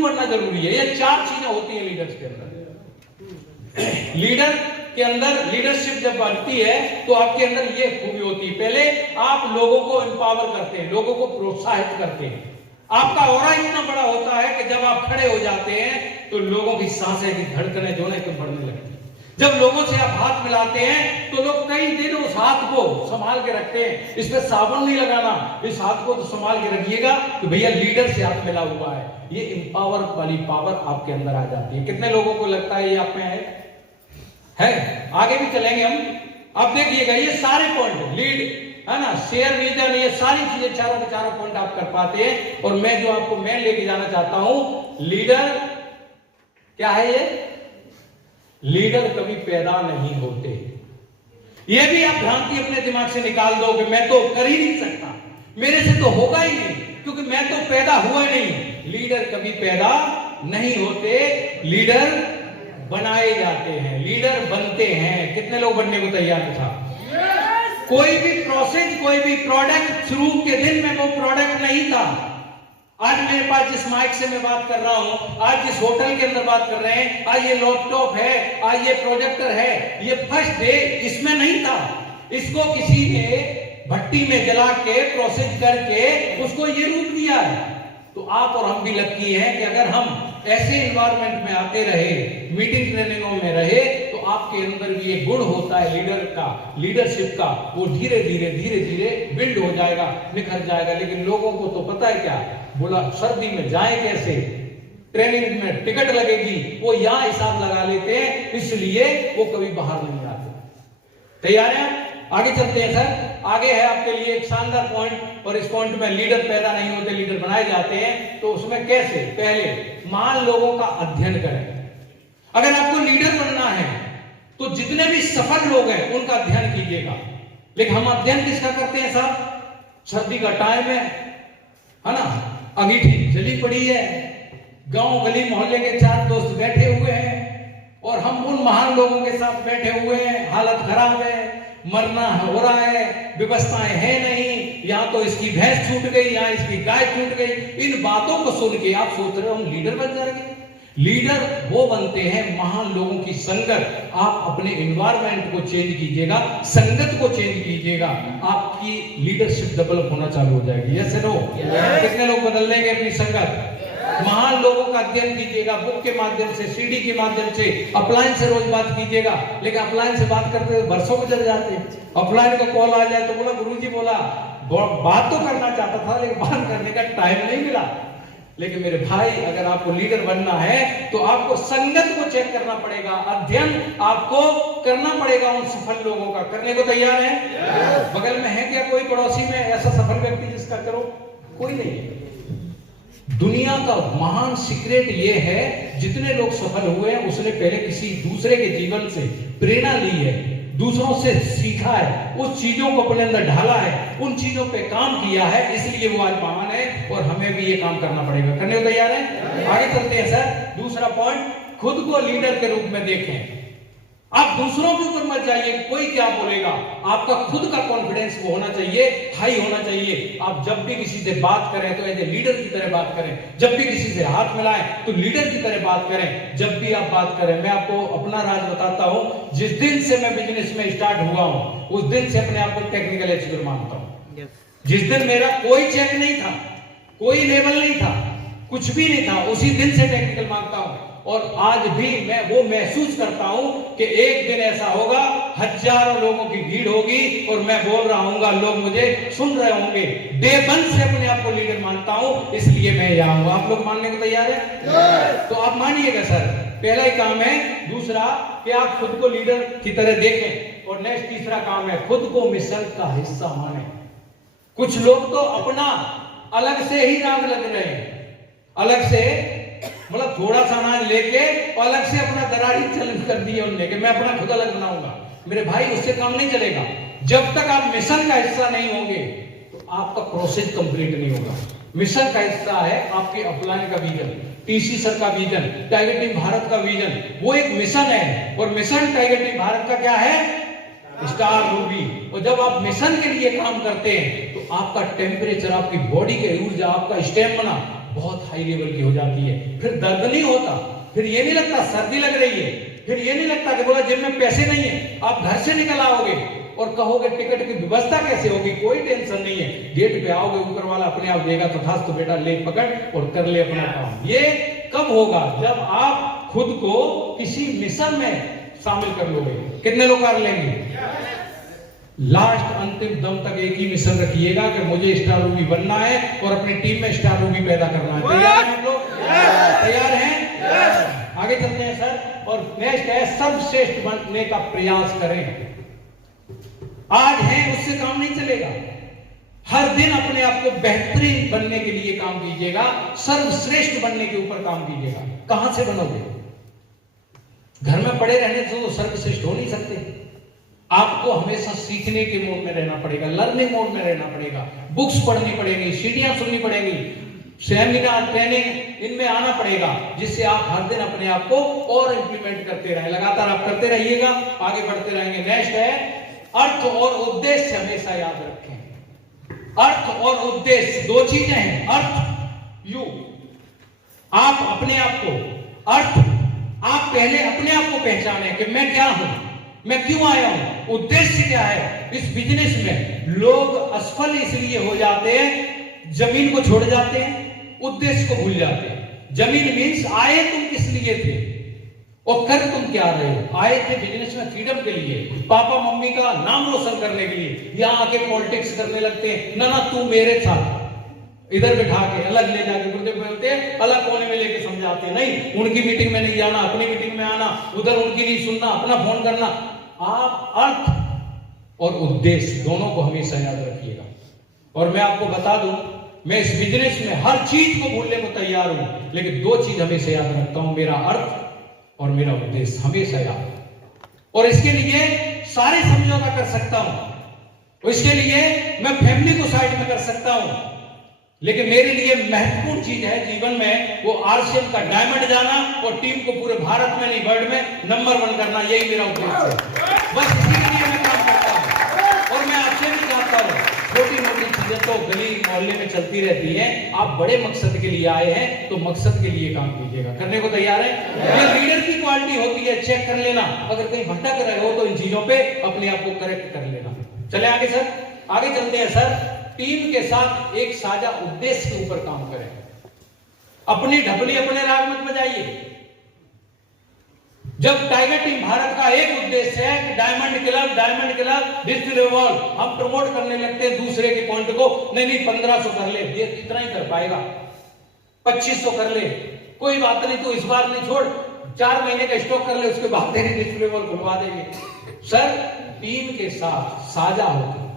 क्यों बनना जरूरी है? ये 4 चीजें होती हैं लीडर्स के अंदर। लीडर के अंदर लीडरशिप जब बनती है तो आपके अंदर ये खूबी होती है, पहले आप लोगों को एम्पावर करते हैं, लोगों को प्रोत्साहित करते हैं। आपका ऑरा इतना बड़ा होता है कि जब आप खड़े हो जाते हैं तो लोगों की सांसें की धड़कनें जो है बढ़ने लगती है। जब लोगों से आप हाथ मिलाते हैं तो लोग कई दिन उस हाथ को संभाल के रखते हैं, इस पे साबुन नहीं लगाना, इस हाथ को तो संभाल के रखिएगा कि भैया लीडर से हाथ मिला हुआ है। ये एम्पावर वाली पावर आपके अंदर आ जाती है। कितने लोगों को लगता है ये आप में है? आगे भी चलेंगे हम। अब देखिएगा ये सारे पॉइंट लीड है ना, शेयर विजन, ये सारी चीजें चारों के चारों पॉइंट आप कर पाते हैं। और मैं जो आपको मैं लेके जाना चाहता हूं, लीडर क्या है? ये लीडर कभी पैदा नहीं होते। ये भी आप भ्रांति अपने दिमाग से निकाल दो कि मैं तो कर ही नहीं सकता, मेरे से तो होगा ही नहीं, क्योंकि मैं तो पैदा हुआ नहीं। लीडर कभी पैदा नहीं होते, लीडर बनाए जाते हैं, लीडर बनते हैं। कितने लोग बनने को तैयार हैं साहब? कोई भी प्रोसेस, कोई भी प्रोडक्ट शुरू के दिन में वो प्रोडक्ट नहीं था। आज मेरे पास जिस माइक से मैं बात कर रहा हूं, आज जिस होटल के अंदर बात कर रहे हैं, आज ये लैपटॉप है, आज ये प्रोजेक्टर है, ये फर्स्ट डे इसमें नहीं था। इसको किसी ने भट्टी में जला के प्रोसेस करके उसको ये रूप दिया है। तो आप और हम भी लकी हैं कि अगर हम ऐसे एनवायरनमेंट में आते रहे, मीटिंग ट्रेनिंगों में रहे, तो आपके अंदर भी ये गुण होता है लीडर का, लीडरशिप का, वो धीरे धीरे बिल्ड हो जाएगा, निखर जाएगा। लेकिन लोगों को तो पता है क्या, बोला सर्दी में जाए कैसे, ट्रेनिंग में टिकट लगेगी, वो यहां हिसाब लगा लेते हैं, इसलिए वो कभी बाहर नहीं आते। तैयार है? आगे चलते हैं सर। आगे है आपके लिए एक शानदार पॉइंट, और इस पॉइंट में लीडर पैदा नहीं होते, लीडर बनाए जाते हैं। तो उसमें कैसे? पहले महान लोगों का अध्ययन करें। अगर आपको लीडर बनना है तो जितने भी सफल लोग हैं उनका अध्ययन कीजिएगा। लेकिन हम अध्ययन किसका करते हैं साहब? सर्दी का टाइम है ना, अंगीठी जली पड़ी है, गांव गली मोहल्ले के 4 दोस्त बैठे हुए हैं और हम उन महान लोगों के साथ बैठे हुए हैं। हालत खराब है, मरना हो रहा है, व्यवस्थाएं है नहीं, यहां तो इसकी भैंस छूट गई, यहां इसकी गाय छूट गई। इन बातों को सुन के आप सोच रहे हो हम लीडर बन जाएंगे? लीडर वो बनते हैं महान लोगों की संगत। आप अपने एनवायरनमेंट को चेंज कीजिएगा, संगत को चेंज कीजिएगा, आपकी लीडरशिप डेवलप होना चालू हो जाएगी। Yes no? कितने लोग बदल लेंगे अपनी संगत? महान लोगों का अध्ययन कीजिएगा, बुक के माध्यम से, सीडी के माध्यम से, अपलाइन से रोज बात कीजिएगा। लेकिन अपलाइन से बात करते हुए वर्षों गुजर जाते हैं। अपलाइन का कॉल आ जाए तो बोला गुरुजी बोला, बात तो करना चाहता था लेकिन बात करने का टाइम नहीं मिला। लेकिन मेरे भाई, अगर आपको लीडर बनना है तो आपको संगत को चेक करना पड़ेगा, अध्ययन आपको करना पड़ेगा उन सफल लोगों का। करने को तैयार है? बगल में है क्या कोई पड़ोसी में ऐसा सफल व्यक्ति जिसका करो? कोई नहीं है। दुनिया का महान सीक्रेट ये है, जितने लोग सफल हुए हैं उसने पहले किसी दूसरे के जीवन से प्रेरणा ली है, दूसरों से सीखा है, उस चीजों को अपने अंदर ढाला है, उन चीजों पे काम किया है, इसलिए वो आज महान है। और हमें भी ये काम करना पड़ेगा। करने को तैयार है? आगे चलते हैं सर। दूसरा पॉइंट, खुद को लीडर के रूप में देखें। आप दूसरों के ऊपर मत जाइए, कोई क्या बोलेगा, आपका खुद का कॉन्फिडेंस वो होना चाहिए, हाई होना चाहिए। आप जब भी किसी से बात करें तो एज ए लीडर की तरह बात करें, जब भी किसी से हाथ मिलाएं तो लीडर की तरह बात करें। जब भी आप बात करें, मैं आपको अपना राज बताता हूं, जिस दिन से मैं बिजनेस में स्टार्ट हुआ हूं उस दिन से अपने आप को टेक्निकल एक्सपर्ट मानता हूं। जिस दिन मेरा कोई चेक नहीं था, कोई लेवल नहीं था, कुछ भी नहीं था, उसी दिन से टेक्निकल मानता हूं। और आज भी मैं वो महसूस करता हूं कि एक दिन ऐसा होगा, हजारों लोगों की भीड़ होगी और मैं बोल रहा हूंगा, लोग मुझे सुन रहे होंगे। डे 1 से अपने आप को लीडर मानता हूं, इसलिए मैं यहां हूं। आप लोग मानने को तैयार है? तो आप मानिएगा सर, पहला ही काम है। दूसरा कि आप खुद को लीडर की तरह देखें। और नेक्स्ट तीसरा काम है, खुद को मिशन का हिस्सा माने। कुछ लोग तो अपना अलग से ही राग लग रहे हैं, अलग से मतलब थोड़ा सा अनाज लेके और अलग से अपना दरारी चलन कर दिया उनने कि मैं अपना खुद अलग बनाऊंगा। मेरे भाई, उससे काम नहीं चलेगा। जब तक आप मिशन का हिस्सा नहीं होंगे तो आपका प्रोसेस कंप्लीट नहीं होगा। मिशन का हिस्सा है आपके अपलाइन का विजन, टीसी सर का विजन, टाइगर टीम भारत का विजन, वो एक मिशन है। और मिशन टाइगर टीम भारत का क्या है? Star Ruby. और जब आप मिशन के लिए काम करते हैं तो आपका टेम्परेचर, आपकी बॉडी की ऊर्जा, आपका स्टेमिना बहुत हाई लेवल की हो जाती है। फिर दर्द नहीं होता, फिर ये नहीं लगता सर्दी लग रही है, फिर ये नहीं लगता कि बोला जेब में पैसे नहीं है। आप घर से निकल आओगे और कहोगे टिकट की व्यवस्था कैसे होगी, कोई टेंशन नहीं है। गेट पे आओगे, ऊपर वाला अपने आप देगा, तथास्तु बेटा ले पकड़ और कर ले अपना काम। ये कब होगा? जब आप खुद को किसी मिशन में शामिल कर लोगे। कितने लोग कर लेंगे? लास्ट अंतिम दम तक एक ही मिशन रखिएगा कि मुझे स्टार रूबी बनना है और अपनी टीम में स्टार रूबी पैदा करना है। तैयार हैं हम लोग? तैयार हैं? आगे चलते हैं सर। और नेक्स्ट है सर्वश्रेष्ठ बनने का प्रयास करें। आज है उससे काम नहीं चलेगा। हर दिन अपने आप को बेहतरीन बनने के लिए काम कीजिएगा, सर्वश्रेष्ठ बनने के ऊपर काम कीजिएगा। कहां से बनोगे? घर में पड़े रहने से तो सर्वश्रेष्ठ हो नहीं सकते। आपको हमेशा सीखने के मोड में रहना पड़ेगा, लर्निंग मोड में रहना पड़ेगा। बुक्स पढ़नी पड़ेगी, सीढ़ियां सुननी पड़ेगी, सेमिनार, ट्रेनिंग, इनमें आना पड़ेगा, जिससे आप हर दिन अपने आप को और इंप्लीमेंट करते रहें। लगातार आप करते रहिएगा, आगे बढ़ते रहेंगे। नेक्स्ट है अर्थ और उद्देश्य हमेशा याद रखें। अर्थ और उद्देश्य दो चीजें हैं। अर्थ, यू, आप अपने आप को, अर्थ, आप पहले अपने आप को पहचाने कि मैं क्या हूं, मैं क्यों आया हूं, उद्देश्य क्या है। इस बिजनेस में लोग असफल इसलिए हो जाते हैं, जमीन को छोड़ जाते हैं, उद्देश्य को भूल जाते हैं। जमीन मीन्स आए तुम किस लिए थे और कर तुम क्या रहे हो। आए थे बिजनेस में फ्रीडम के लिए, पापा मम्मी का नाम रोशन करने के लिए। यहां आके पॉलिटिक्स करने लगते हैं, ना तू मेरे साथ, इधर बिठा के अलग ले जाके गुरुदेव बोलते हैं, अलग कोने में लेके समझाते हैं। नहीं, उनकी मीटिंग में नहीं जाना, अपनी मीटिंग में आना, उधर उनकी नहीं सुनना, अपना फोन करना। आप अर्थ और उद्देश्य दोनों को हमेशा याद रखिएगा। और मैं आपको बता दूं, मैं इस बिजनेस में हर चीज को भूलने को तैयार हूं, लेकिन दो चीज हमेशा याद रखता हूं, मेरा अर्थ और मेरा उद्देश्य हमेशा याद। और इसके लिए सारे समझौता कर सकता हूं, और इसके लिए मैं फैमिली को साइड में कर सकता हूं, लेकिन मेरे लिए महत्वपूर्ण चीज है जीवन में वो आरसीएम का डायमंड जाना और टीम को पूरे भारत में नहीं वर्ल्ड में नंबर 1 करना। यही मेरा उद्देश्य है। बस इसी के लिए मैं काम करता हूं। और मैं आपसे भी चाहता हूं, छोटी मोटी चीजें तो गली मोहल्ले में चलती रहती है, आप बड़े मकसद के लिए आए हैं तो मकसद के लिए काम कीजिएगा। करने को तैयार है? ये लीडर की क्वालिटी होती है, चेक कर लेना। अगर कहीं भटक रहे हो तो इन चीजों पे अपने आप को करेक्ट कर लेना। चले आगे सर, आगे चलते हैं सर। टीम के साथ एक साझा उद्देश्य के ऊपर काम करें। अपनी ढपली अपने राग मत बजाइए। जब टाइगर टीम भारत का एक उद्देश्य है कि डायमंड क्लब डिजिटल वर्ल्ड, हम प्रमोट करने लगते हैं दूसरे के पॉइंट को। नहीं 1500 कर ले, ये इतना ही कर पाएगा, 2500 कर ले, कोई बात नहीं, तो इस बार नहीं छोड़, 4 महीने का स्टॉक कर ले, उसके बाद तेरी डिजिटल वर्ल्ड खुलवा देंगे। सर, टीम के साथ साझा होकर,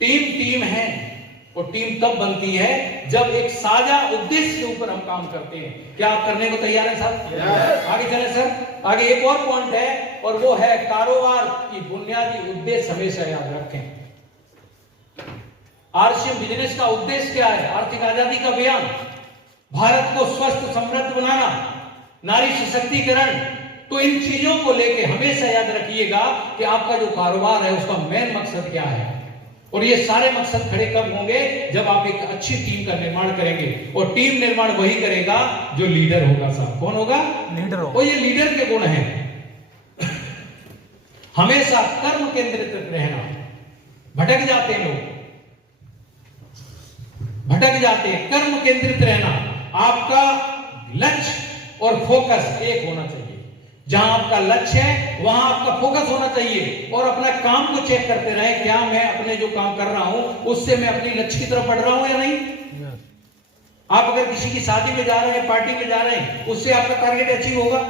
टीम है और टीम तब बनती है जब एक साझा उद्देश्य के ऊपर हम काम करते हैं। क्या आप करने को तैयार हैं साहब? आगे चले सर। आगे एक और पॉइंट है और वो है कारोबार की बुनियादी उद्देश्य हमेशा याद रखें। आरसीएम बिजनेस का उद्देश्य क्या है? आर्थिक आजादी का अभियान, भारत को स्वस्थ समृद्ध बनाना, नारी सशक्तिकरण। तो इन चीजों को लेके हमेशा याद रखिएगा कि आपका जो कारोबार है उसका मेन मकसद क्या है। और ये सारे मकसद खड़े कब होंगे? जब आप एक अच्छी टीम का निर्माण करेंगे। और टीम निर्माण वही करेगा जो लीडर होगा। साहब कौन होगा? लीडर होगा। और ये लीडर के गुण हैं, हमेशा कर्म केंद्रित रहना। भटक जाते हैं लोग, भटक जाते हैं। कर्म केंद्रित रहना, आपका लक्ष्य और फोकस एक होना चाहिए। जहां आपका लक्ष्य है वहां आपका फोकस होना चाहिए। और अपना काम को चेक करते रहे, क्या मैं अपने जो काम कर रहा हूं उससे मैं अपनी लक्ष्य की तरफ बढ़ रहा हूं या नहीं। आप अगर किसी की शादी में जा रहे हैं, पार्टी में जा रहे हैं, उससे आपका टारगेट अचीव होगा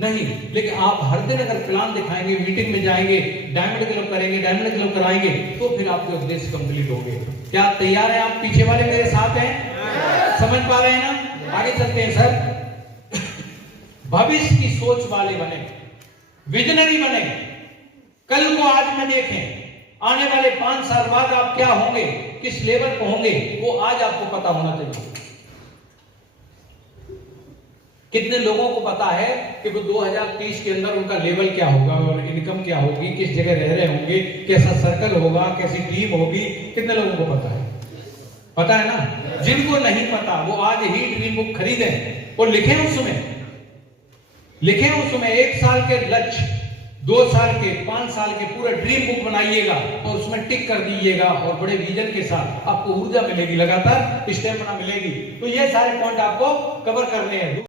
नहीं। लेकिन आप हर दिन अगर प्लान दिखाएंगे, मीटिंग में जाएंगे, डायमंड क्लब करेंगे, डायमंड क्लब कराएंगे, तो फिर आपके उद्देश्य कंप्लीट होंगे। क्या तैयार है आप? पीछे वाले मेरे साथ हैं? समझ पा रहे हैं ना? आगे चलते हैं सर। भविष्य की सोच वाले बने, विजनरी बने। कल को आज में देखें, आने वाले 5 साल बाद आप क्या होंगे, किस लेवल पर होंगे, वो आज आपको पता होना चाहिए। कितने लोगों को पता है कि वो 2030 के अंदर उनका लेवल क्या होगा और इनकम क्या होगी, किस जगह रह रहे होंगे, कैसा सर्कल होगा, कैसी टीम होगी? कितने लोगों को पता है? पता है ना? जिनको नहीं पता वो आज ही ड्रीम बुक खरीदें और लिखें उसमें 1 साल के लक्ष्य, 2 साल के, 5 साल के पूरे ड्रीम बुक बनाइएगा और उसमें टिक कर दीजिएगा और बड़े विजन के साथ आपको ऊर्जा मिलेगी, लगातार स्टेमिना मिलेगी। तो ये सारे पॉइंट आपको कवर करने हैं।